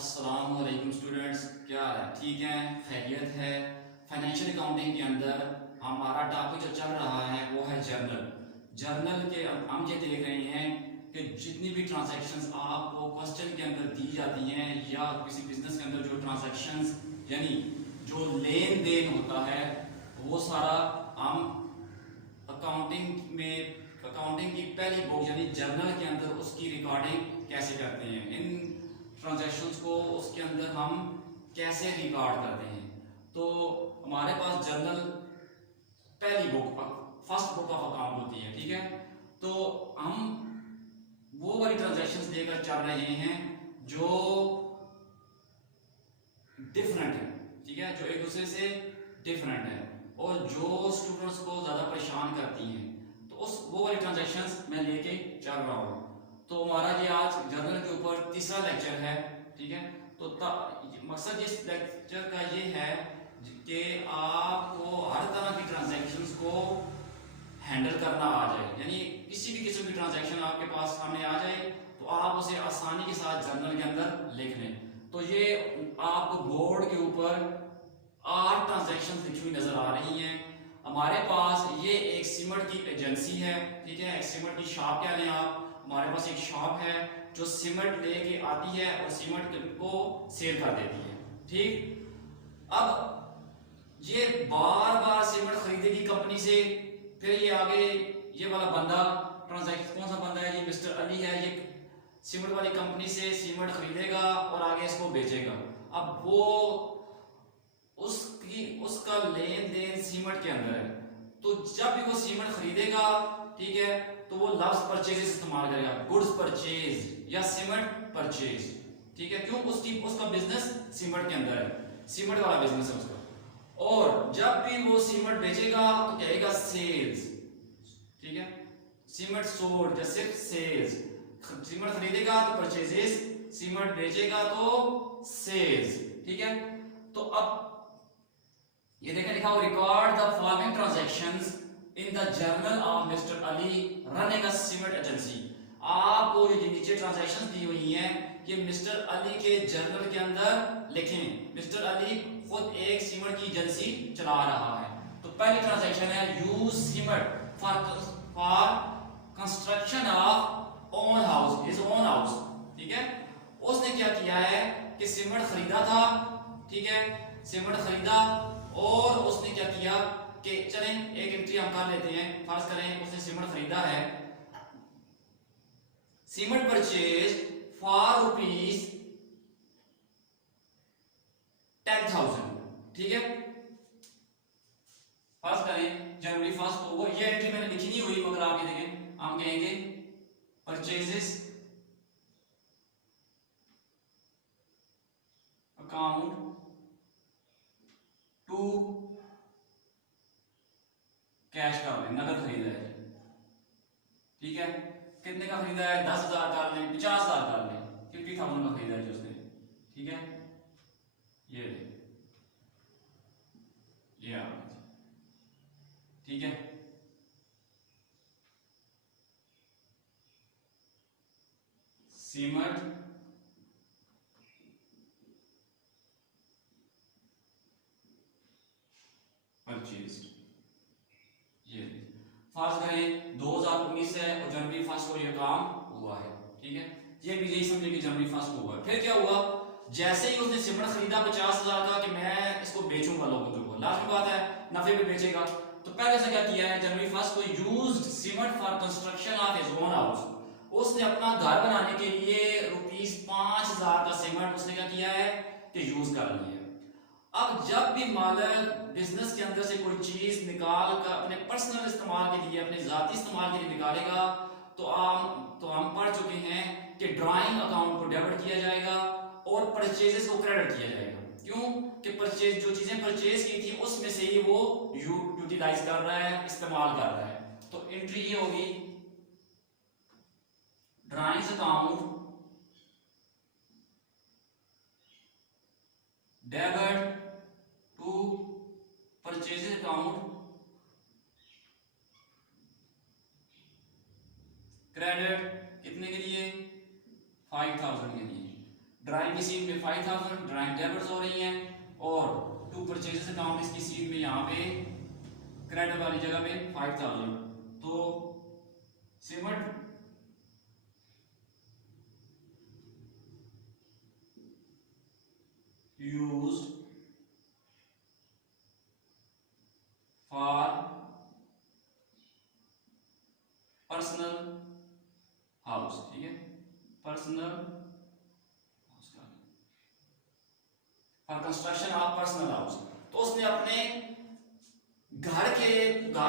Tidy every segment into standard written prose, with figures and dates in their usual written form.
अस्सलाम वालेकुम स्टूडेंट्स, क्या है? ठीक है, खैरियत है। फाइनेंशियल अकाउंटिंग के अंदर हमारा टॉपिक जो चल रहा है वो है जर्नल। जर्नल के हम ये देख रहे हैं कि जितनी भी ट्रांजैक्शंस आपको क्वेश्चन के अंदर दी जाती हैं या किसी बिजनेस के अंदर जो ट्रांजैक्शंस यानी जो लेन देन होता है वो सारा हम अकाउंटिंग की पहली बुक यानी जर्नल के अंदर उसकी रिकॉर्डिंग कैसे करते हैं, इन ट्रांजैक्शंस को उसके अंदर हम कैसे रिकॉर्ड करते हैं। तो हमारे पास जर्नल पहली book first book of account होती है, ठीक है। तो हम वो वाली ट्रांजैक्शंस लेकर चल रहे हैं जो डिफरेंट है, ठीक है, जो एक दूसरे से डिफरेंट है और जो स्टूडेंट्स को ज़्यादा परेशान करती हैं। तो उस वो वाली ट्रांजैक्शंस मैं लेके चल रहा हूँ। तो हमारा ये आज जर्नल के ऊपर तीसरा लेक्चर है, ठीक है। तो मकसद इस लेक्चर का ये है कि आपको हर तरह की ट्रांजैक्शंस को हैंडल करना आ जाए, यानी किसी भी किस्म की ट्रांजैक्शन आपके पास सामने आ जाए तो आप उसे आसानी के साथ जर्नल के अंदर लिख लें। तो ये आपको बोर्ड के ऊपर 8 ट्रांजैक्शन लिखी हुई नजर आ रही हैं। हमारे पास ये एक सीमेंट की एजेंसी है, ठीक है, एक सीमेंट की शॉप कह लें आप। हमारे पास एक शॉप है जो सीमेंट लेके आती है और सीमेंट को सेल कर देती है, ठीक। अब ये बार बार सीमेंट खरीदेगी कंपनी से, फिर ये आगे ये वाला बंदा ट्रांजैक्शन कौन सा बंदा है, ये मिस्टर अली है, ये सीमेंट वाली कंपनी से सीमेंट खरीदेगा और आगे इसको बेचेगा। अब वो उसका लेन देन सीमेंट के अंदर है। तो जब भी वो सीमेंट खरीदेगा, ठीक है, तो वो लफ्ज परचेज इस्तेमाल करेगा, गुड्स परचेज या सीमेंट परचेज, ठीक है। क्यों? उसका बिजनेस सीमेंट के अंदर है, सीमेंट वाला बिजनेस है उसका। और जब भी वो सीमेंट बेचेगा तो कहेगा सेल्स, ठीक है, सीमेंट सोल्ड या सिर्फ सेल्स। सीमेंट खरीदेगा तो परचेजेस, सीमेंट बेचेगा तो सेल्स, ठीक है। तो अब ये देखें लिखा हो, record the following transactions in the journal of mister Ali running a cement agency. आपको ये नीचे ट्रांजैक्शंस दी हुई हैं ये मिस्टर अली के जर्नल के अंदर लिखें। मिस्टर अली खुद एक सीमेंट की एजेंसी चला रहा है। तो पहली ट्रांजैक्शन है use cement for construction of own house, his own house, ठीक है। उसने क्या किया है कि सीमेंट खरीदा था, ठीक है, सीमेंट खरीदा और उसने क्या किया कि चलें एक एंट्री हम कर लेते हैं। फर्ज करें उसने सीमेंट खरीदा है, सीमेंट परचेज फॉर रुपीज 10,000, ठीक है। फर्ज करें जनवरी 1 को, वो ये एंट्री मैंने लिखी नहीं हुई मगर आप ये देखें, हम कहेंगे परचेजेस अकाउंट टू कैश कर लें, नगद खरीदा है, ठीक है। कितने का खरीदा है? 10,000 कर लें, 50,000 कर लें, 50,000 का खरीदा है जो उसने, ठीक है। ये ठीक है। सीमेंट परचेज, ये फर्ज करें 2019 है और जनवरी 1 को ये काम हुआ है, ठीक है। ये भी यही समझे कि जनवरी 1 को हुआ है। फिर क्या हुआ, जैसे ही उसने सीमेंट खरीदा 50,000 का कि मैं इसको बेचूंगा लोगों को, लास्ट बात है नफे में बेचेगा। तो पहले से क्या किया है, जनवरी 1 को used cement for construction of his own house. उसने अपना घर बनाने के लिए रुपीस 5,000 का सीमेंट उसने क्या किया है कि यूज कर लिया है। अब जब भी मालिक बिजनेस के अंदर से कोई चीज निकाल कर अपने पर्सनल इस्तेमाल के लिए, अपने जाती इस्तेमाल के लिए निकालेगा तो हम पढ़ चुके हैं कि ड्राइंग अकाउंट को डेबिट किया जाएगा और परचेजेस को क्रेडिट किया जाएगा। क्यों? कि परचेज जो चीजें परचेज की थी उसमें से ही वो यूटिलाइज कर रहा है, इस्तेमाल कर रहा है। तो एंट्री ये होगी drawings account debit to purchase account credit, कितने के लिए? 5,000 के लिए। ड्राइंग की सीट में 5000 ड्राइंग डेबिट्स हो रही हैं और टू परचेजेस अकाउंट इसकी सीट में यहाँ पे क्रेडिट वाली जगह पे 5000। तो cement used for personal house, ठीक है, पर्सनल हाउस का for construction of personal house. तो उसने अपने घर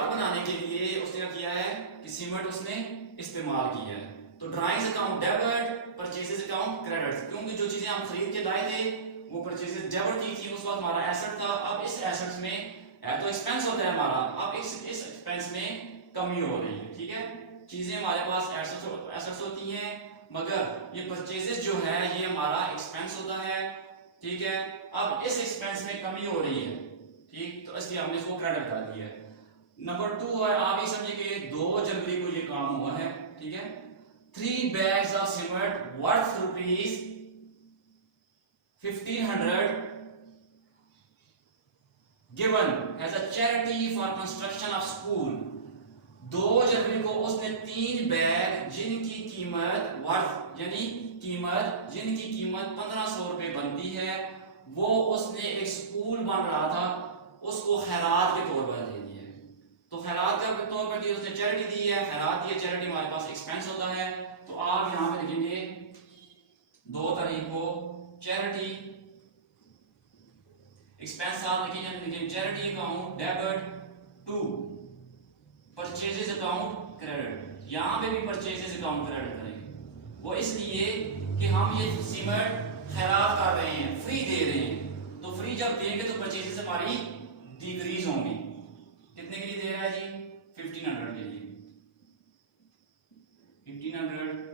बनाने के लिए उसने क्या किया है कि सीमेंट उसने इस्तेमाल किया है। तो drawings account debit, purchases account credit, क्योंकि जो चीजें हम खरीद के लाए थे वो परचेजेस डेबिट की थी, उस वक्त हमारा एसेट था। अब इस एसेट्स में है तो एक्सपेंस होता है हमारा, अब इस एक्सपेंस में कमी हो रही है, ठीक है। चीजें हमारे पास एसेट्स होती हैं मगर ये परचेजेस जो है ये हमारा एक्सपेंस होता है, ठीक है। अब इस एक्सपेंस में कमी हो रही है, ठीक, तो इसलिए हमने इसको क्रेडिट कर दिया है। नंबर 2 है, आप ये समझिए कि 2 जनवरी को ये काम हुआ है, ठीक है। 3 bags of cement worth rupees 1500 given as a charity for construction of school। 2 जनवरी को उसने 3 बैग जिनकी कीमत वर्थ यानी कीमत जिनकी कीमत 1500 रुपए बनती है, वो उसने एक स्कूल बन रहा था उसको खैरात के तौर पर दे दिया। तो खैरात के तौर पर दी, उसने चैरिटी दी है, खैरात दी है, चैरिटी हमारे पास एक्सपेंस होता है। तो आप यहां पे लिखेंगे 2 तारीख को चैरिटी एक्सपेंस आप लिखेंगे charity account debit to purchases account credit. यहां पे भी परचेजेस अकाउंट क्रेडिट करेंगे, वो इसलिए कि हम ये सीमेंट खैरात कर रहे हैं, फ्री दे रहे हैं। तो फ्री जब देंगे तो परचेजेस हमारी डिक्रीज होंगी। कितने के लिए दे रहा है जी? 1500 के लिए, 1500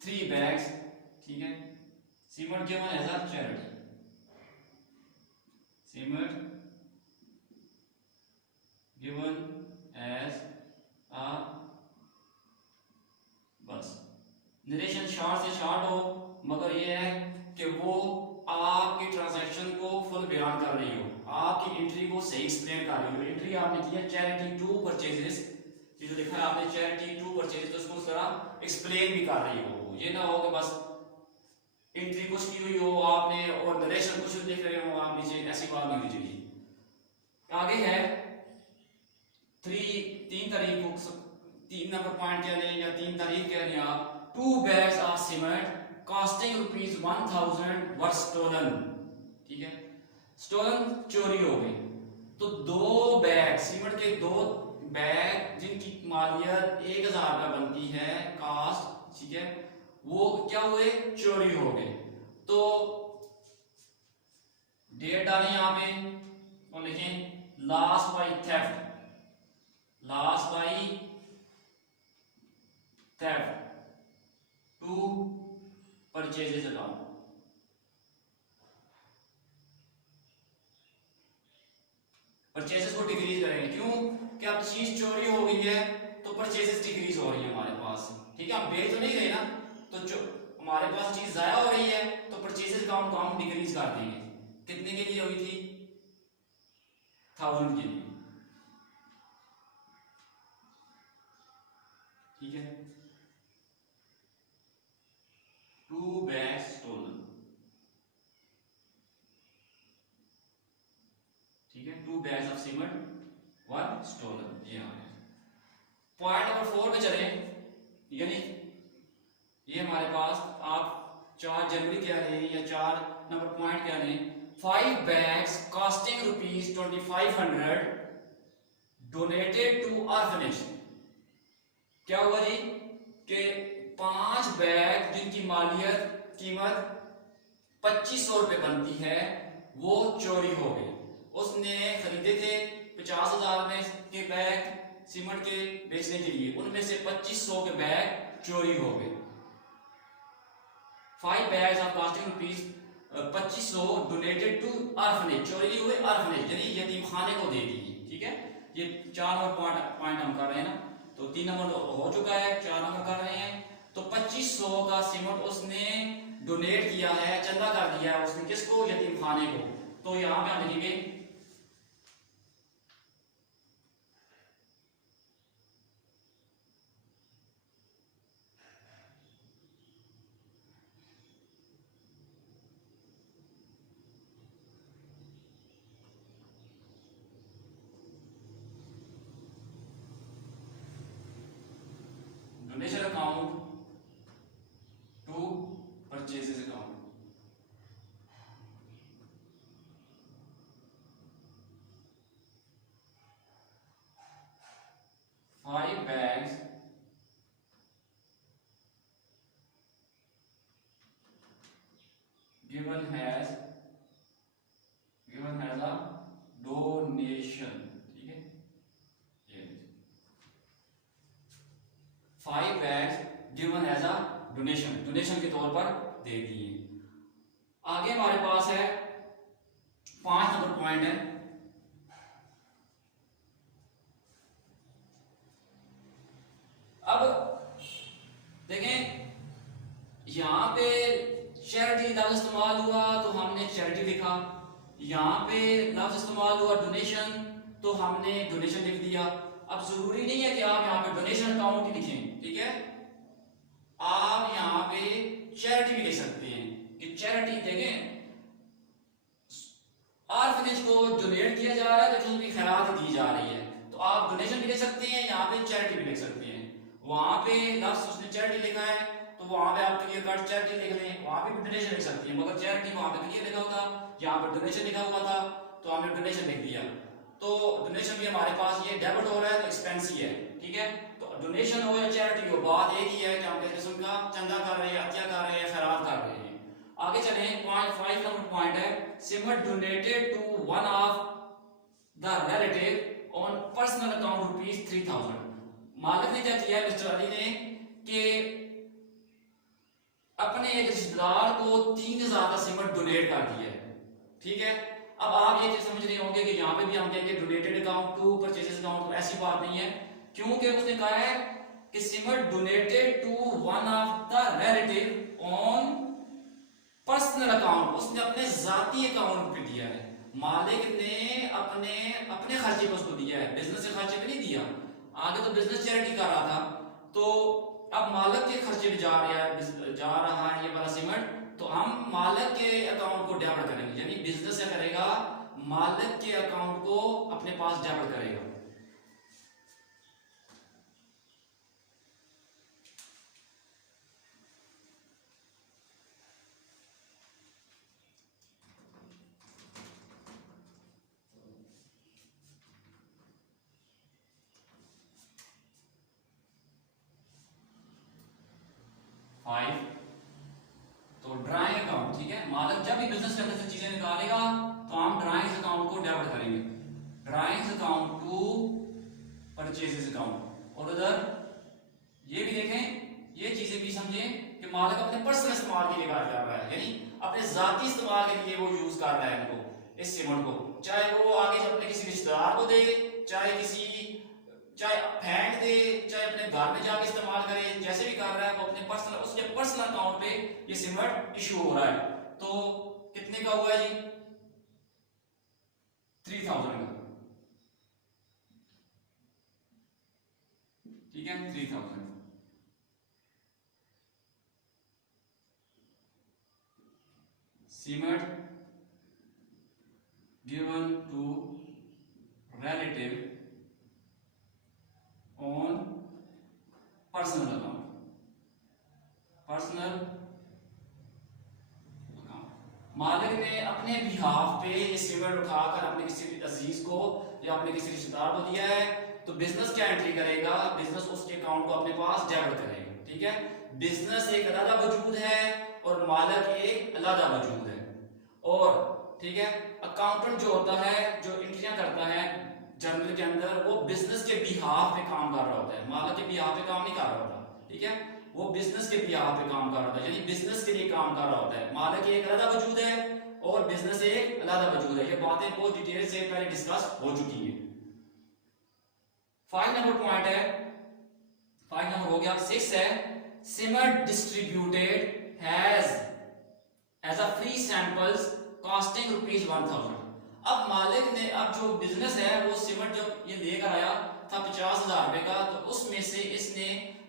3 bags, ठीक है। Cement given as a charity, cement given as a, बस नरेशन शॉर्ट से शॉर्ट हो मगर ये है कि वो आपकी ट्रांजैक्शन को फुल बयान कर रही हो, आपकी एंट्री को सही एक्सप्लेन कर रही हो। एंट्री आपने किया चैरिटी टू परचेजेस, ये जो लिखा है आपने चैरिटी टू परचेजेस, तो उसको जरा एक्सप्लेन भी कर रही हो। ये ना हो कि बस एंट्री कुछ की हुई हो आपने और नरेशन कुछ लिख रहे हो आप नीचे, ऐसी बात नहीं होनी चाहिए। आगे है 3 तारीख को, 3 नंबर पॉइंट कह लें या 3 तारीख कह लें आप। 2 bags of cement costing rupees 1000 were stolen, ठीक है। स्टोलन चोरी हो गई। तो 2 बैग सीमेंट के 2 बैग जिनकी मालियत 1000 रुपया बनती है कास्ट, ठीक है, वो क्या हुए? चोरी हो गए। तो डेट डालें यहां पे और लिखें loss by theft, loss by theft to purchases account. Purchases को डिक्रीज करेंगे, क्यों कि अब चीज चोरी हो गई है तो परचेजेस डिक्रीज हो रही है हमारे पास, ठीक है। हम बेच तो नहीं रहे ना, तो हमारे पास चीज जाया हो रही है तो परचेजेस अकाउंट को हम डिक्रीज कर देंगे। कितने के लिए हुई थी? 1000 के लिए, ठीक है। 2 bags stolen, ठीक है। 2 bags of cement were stolen, ये आ गया। पॉइंट नंबर 4 पे चले, यानी ये हमारे पास आप 4 जनवरी कह रहे हैं या 4 नंबर पॉइंट कह रहे हैं। 5 bags costing rupees 2500 donated to orphanage। क्या हुआ जी कि 5 बैग जिनकी मालियत कीमत 2500 रुपए बनती है वो चोरी हो गए। उसने खरीदे थे 50,000 में के बैग सीमेंट के बेचने के लिए, उनमें से 2500 के बैग चोरी हो गए। 5 bags of costing rupees 2500 donated to orphanage, चोरी हुए ऑर्फनेज यानी यतीम खाने को दे दी, ठीक है। ये 4 नंबर पॉइंट हम कर रहे हैं ना, तो 3 नंबर हो चुका है, 4 नंबर कर रहे हैं। तो 2500 का सीमेंट उसने डोनेट किया है, चंदा कर दिया है उसने, किसको? यतीम खाने को। तो यहां पे हम लिखेंगे donation account to purchases account. Five bags given has a donation, ठीक है, ये 5 bags given as a donation, donation के तौर पर दे दिए। आगे हमारे पास है 5 नंबर पॉइंट है, अब देखें यहां पे चैरिटी लफ्ज इस्तेमाल हुआ तो हमने चैरिटी लिखा, यहां पे लफ्ज इस्तेमाल हुआ डोनेशन तो हमने डोनेशन लिख दिया। अब जरूरी नहीं है कि आप यहां पे डोनेशन अकाउंट ही लिखें, ठीक है, आप यहां पे चैरिटी भी लिख सकते हैं कि चैरिटी देखें ऑर्फनेज को डोनेट किया जा रहा है तो उसकी खैरात दी जा रही है, तो आप डोनेशन भी लिख सकते हैं, यहाँ पे चैरिटी भी लिख सकते हैं। वहां पे लफ्ज उसने चैरिटी लिखा है तो वहां पे आप क्लियर कट चैरिटी लिख लें, वहां पे भी डोनेशन लिख सकते हैं, मगर चैरिटी वहां पे क्लियर लिखा होता, यहाँ पे डोनेशन लिखा हुआ था तो हमने डोनेशन लिख दिया। तो डोनेशन भी हमारे पास ये डेबिट हो रहा है तो एक्सपेंस ही है, ठीक है। तो डोनेशन हो या चैरिटी हो, बात एक ही है कि हम किस किस्म का चंदा कर रहे हैं, अतिया कर रहे हैं, खैरात कर रहे हैं। आगे चलें, पॉइंट 5 नंबर पॉइंट है cement donated to one of the relative on personal account ₹3000। मालिक ने क्या किया, मिस्टर अली ने, कि अपने एक रिश्तेदार को 3000 का सिमट डोनेट कर दिया है, ठीक है। अब आप ये चीज समझ रहे होंगे कि यहाँ पे भी हम कहेंगे donated account to purchases account, ऐसी बात नहीं है, क्योंकि उसने कहा है कि cement donated to one of the relative on personal account, उसने अपने जाती अकाउंट पे दिया है, मालिक ने अपने अपने खर्चे पे उसको दिया है, बिजनेस के खर्चे पे नहीं दिया। आगे तो बिजनेस चैरिटी कर रहा था, तो अब मालिक के खर्चे पे जा रहा है ये वाला सिमट, तो हम मालिक के अकाउंट को डेबिट करेंगे, यानी बिजनेस क्या करेगा, मालिक के अकाउंट को अपने पास डेबिट करेगा। तो ड्राइंग अकाउंट, ठीक है, मालिक जब भी बिजनेस के अंदर से चीजें निकालेगा तो हम ड्राइंग्स अकाउंट को डेबिट करेंगे, drawings account to purchases account. और उधर ये भी देखें, ये चीजें भी समझें कि मालिक अपने पर्सनल इस्तेमाल के लिए कार्य कर रहा है, यानी अपने जाती इस्तेमाल के लिए वो यूज कर रहा है इनको, इस सिमट को, चाहे वो आगे अपने किसी रिश्तेदार को दे, चाहे फेंक दे, चाहे अपने घर में जाके इस्तेमाल करे, जैसे भी कर रहा है वो अपने पर्सनल, उसके पर्सनल अकाउंट पे ये सिमट इशू हो रहा है। तो कितने का हुआ है जी, 3000 का, ठीक है, 3000 cement given to relative on personal account, personal account. मालिक ने अपने बिहाफ पे ये सिमट उठाकर अपने किसी अजीज को या अपने किसी रिश्तेदार को दिया है, तो बिजनेस क्या एंट्री करेगा, बिजनेस उसके अकाउंट को अपने पास डेबिट करेगा, ठीक है। बिजनेस एक अलग वजूद है और मालिक एक अलग वजूद है, और ठीक है, अकाउंटेंट जो होता है, जो एंट्रियां करता है जर्नल के अंदर, वो बिजनेस के बिहाफ पे काम कर रहा होता है, मालिक के बिहाफ पे काम नहीं कर रहा होता, ठीक है, वो बिजनेस के बिहाफ पे काम कर रहा होता है, यानी बिजनेस के लिए काम कर रहा होता है। मालिक एक अलग वजूद है और बिजनेस एक अलग वजूद है, ये बातें बहुत डिटेल से पहले डिस्कस हो चुकी हैं। 5 नंबर पॉइंट है, 5 नंबर हो गया। 6 है cement distributed has as a free samples costing ₹1000। अब मालिक ने, अब जो बिजनेस है वो सीमेंट जब ये लेकर आया था 50,000 रुपए का, तो उसमें से इसने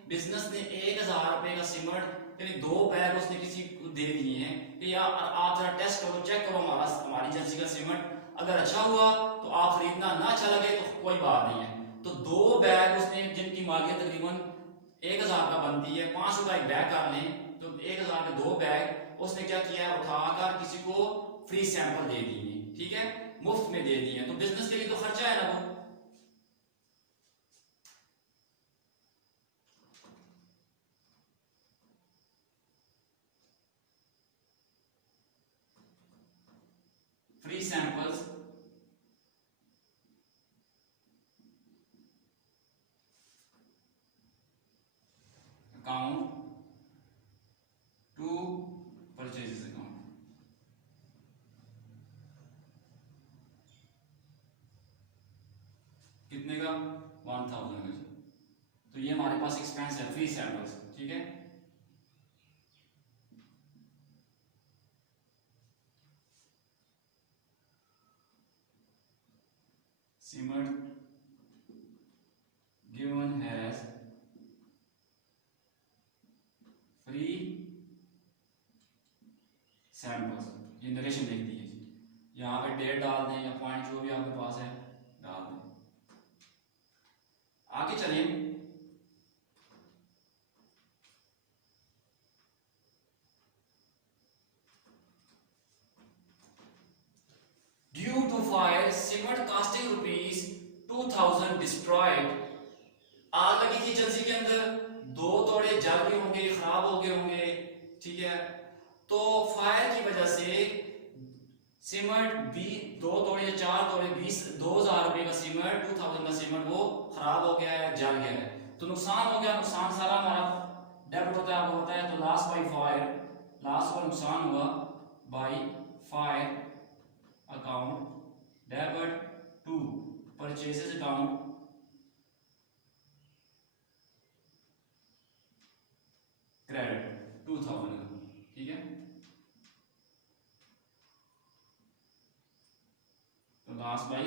बिजनेस ने 1,000 रुपए का सीमेंट यानी 2 बैग उसने किसी को दे दिए हैं कि यार आप जरा टेस्ट करो, चेक करो हमारी एजेंसी का सीमेंट, अगर अच्छा हुआ तो आप खरीदना, ना अच्छा लगे तो कोई बात नहीं है। तो 2 बैग उसने, जिनकी मालियत तकरीबन 1,000 का बनती है, 500 का एक बैग कर लें तो 1,000 के 2 बैग उसने क्या किया है, उठाकर किसी को फ्री सैंपल दे दिए, ठीक है, मुफ्त में दे दिए। तो बिजनेस के लिए तो खर्चा है ना वो। Free samples account to purchases account. कितने का? 1000 का। तो ये हमारे पास एक्सपेंस है फ्री सैंपल्स, ठीक है। Cement given has free samples, ये नरेशन लिख दीजिए, यहाँ पे डेट डाल दें या पॉइंट जो भी आपके पास है डाल दें। आगे चलें, due to fire cement costing ₹2000 destroyed. आग लगी थी एजेंसी के अंदर, 2 तोड़े जल गए होंगे, खराब हो गए होंगे, ठीक है। तो फायर की वजह से सीमेंट 2 तोड़े या 4 तोड़े 2,000 रुपए का सीमेंट, 2000 का सीमेंट वो खराब हो गया है, जल गया है, तो नुकसान हो गया। नुकसान सारा हमारा डेबिट होता है, आपको होता है। तो लॉस बाय फायर, लॉस और नुकसान हुआ by fire account debit to purchases account credit 2000, ठीक है। तो लॉस बाय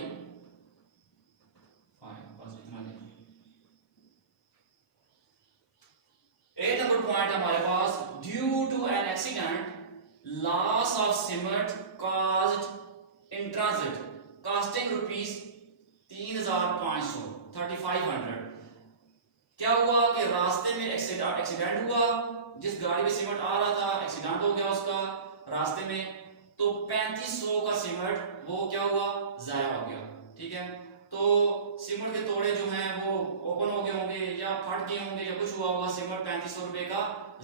फायर, बस इतना लिखो। 8 नंबर पॉइंट हमारे पास, due to an accident loss of cement caused in transit costing ₹3500 3500। क्या हुआ कि रास्ते में एक्सीडेंट हुआ, जिस गाड़ी में सीमेंट आ रहा था एक्सीडेंट हो गया उसका रास्ते में, तो 3500 का सीमेंट वो क्या हुआ, जाया हो गया, ठीक है। तो सीमेंट के तोड़े जो हैं वो ओपन हो गए होंगे या फट गए होंगे या कुछ हुआ होगा, सीमेंट 3500 रुपए का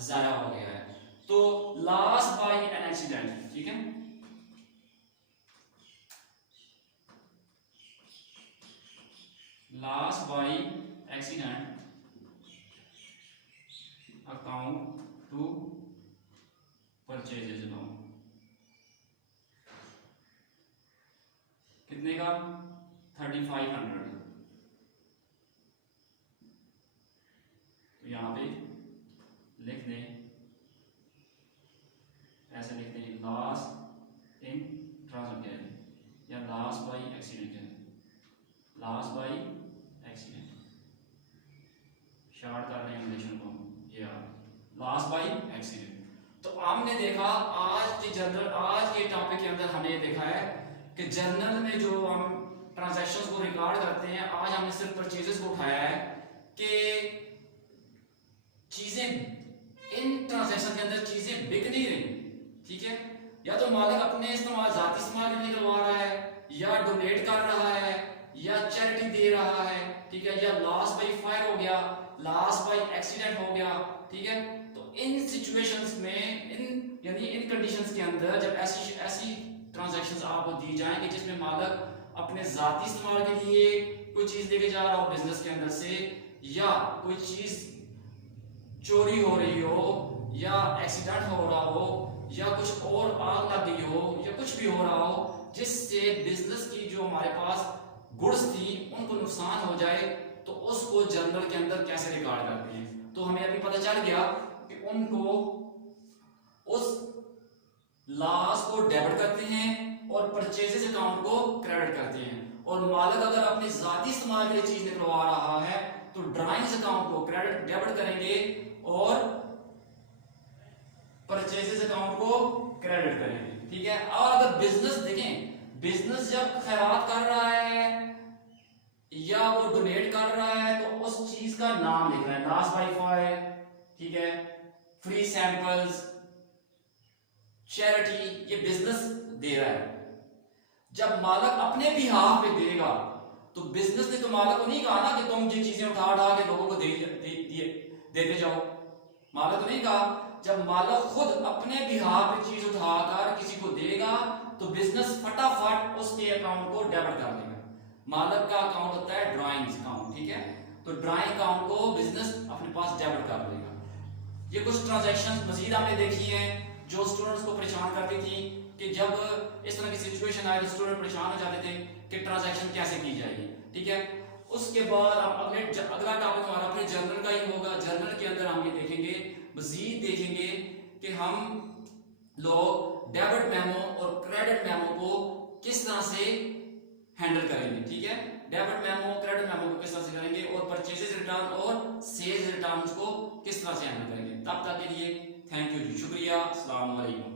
जाया हो गया है। तो लॉस बाय एन एक्सीडेंट, ठीक है। Loss by accident account to purchases account, कितने का? 3500। तो यहां पे लिख दें, ऐसे लिख दें, लॉस इन ट्रांजिट या loss by accident, loss by accident, short कर रहे हैं इंग्लिश को, ये लॉस बाय एक्सीडेंट। तो हमने देखा आज के टॉपिक के अंदर हमने ये देखा है कि जर्नल में जो हम ट्रांजैक्शंस को रिकॉर्ड करते हैं, आज हमने सिर्फ परचेजेस को उठाया है कि चीजें इन ट्रांजैक्शन के अंदर चीजें बिक नहीं रही, ठीक है। या तो मालिक अपने इस्तेमाल, जाती इस्तेमाल के लिए करवा रहा है, या डोनेट कर रहा है, या चैरिटी दे रहा है, ठीक है, या लॉस बाय फायर हो गया, लॉस बाय एक्सीडेंट हो गया, ठीक है। तो इन सिचुएशंस में, इन कंडीशंस के अंदर जब ऐसी ट्रांजैक्शंस आपको दी जाएंगे जिसमें मालिक अपने जाती इस्तेमाल के लिए कोई चीज लेके जा रहा हो बिजनेस के अंदर से, या कोई चीज चोरी हो रही हो, या एक्सीडेंट हो रहा हो, या कुछ और आग लग गई हो, या कुछ भी हो रहा हो जिससे बिजनेस की जो हमारे पास गुड्स थी उनको नुकसान हो जाए, तो उसको जर्नल के अंदर कैसे रिकॉर्ड करते हैं। तो हमें अभी पता चल गया कि उनको उस लॉस को डेबिट करते हैं और परचेजेस अकाउंट को क्रेडिट करते हैं। और मालिक अगर अपने जाती इस्तेमाल के लिए चीज निकलवा रहा है तो ड्राइंग्स अकाउंट को क्रेडिट डेबिट करेंगे और परचेजेस अकाउंट को क्रेडिट करेंगे, ठीक है। और अगर बिजनेस देखें, बिजनेस जब खैरात कर रहा है या वो डोनेट कर रहा है तो उस चीज का नाम लिखना है, लास्ट वाईफाई, ठीक है, फ्री सैंपल्स, चैरिटी, ये बिजनेस दे रहा है। जब मालिक अपने बिहाफ पे देगा तो बिजनेस ने तो मालिक को नहीं कहा ना कि तुम ये चीजें उठा उठा के लोगों को देते जाओ, मालिक तो नहीं कहा। जब मालिक खुद अपने बिहाफ पे चीज उठाकर किसी को देगा तो बिजनेस फटाफट उसके अकाउंट को डेबिट कर देगा। मालिक का अकाउंट होता है ड्राइंग्स अकाउंट, ठीक है, तो ड्राइंग अकाउंट को बिजनेस अपने पास डेबिट कर देगा। ये कुछ ट्रांजैक्शन मजीद हमने देखी हैं जो स्टूडेंट्स को परेशान करती थी कि जब इस तरह की सिचुएशन आए तो स्टूडेंट परेशान हो जाते थे कि ट्रांजैक्शन कैसे की जाएगी, ठीक है। उसके बाद अब अगला टॉपिक हमारा अपने जर्नल का ही होगा। जर्नल के अंदर हम ये देखेंगे, मजीद देखेंगे कि हम लोग डेबिट मेमो और क्रेडिट मेमो को किस तरह से हैंडल करेंगे, ठीक है। डेबिट मेमो क्रेडिट मेमो को किस तरह से करेंगे और परचेजेस रिटर्न और सेल्स रिटर्न को किस तरह से हैंडल करेंगे। तब तक के लिए थैंक यू जी, शुक्रिया, अस्सलाम वालेकुम।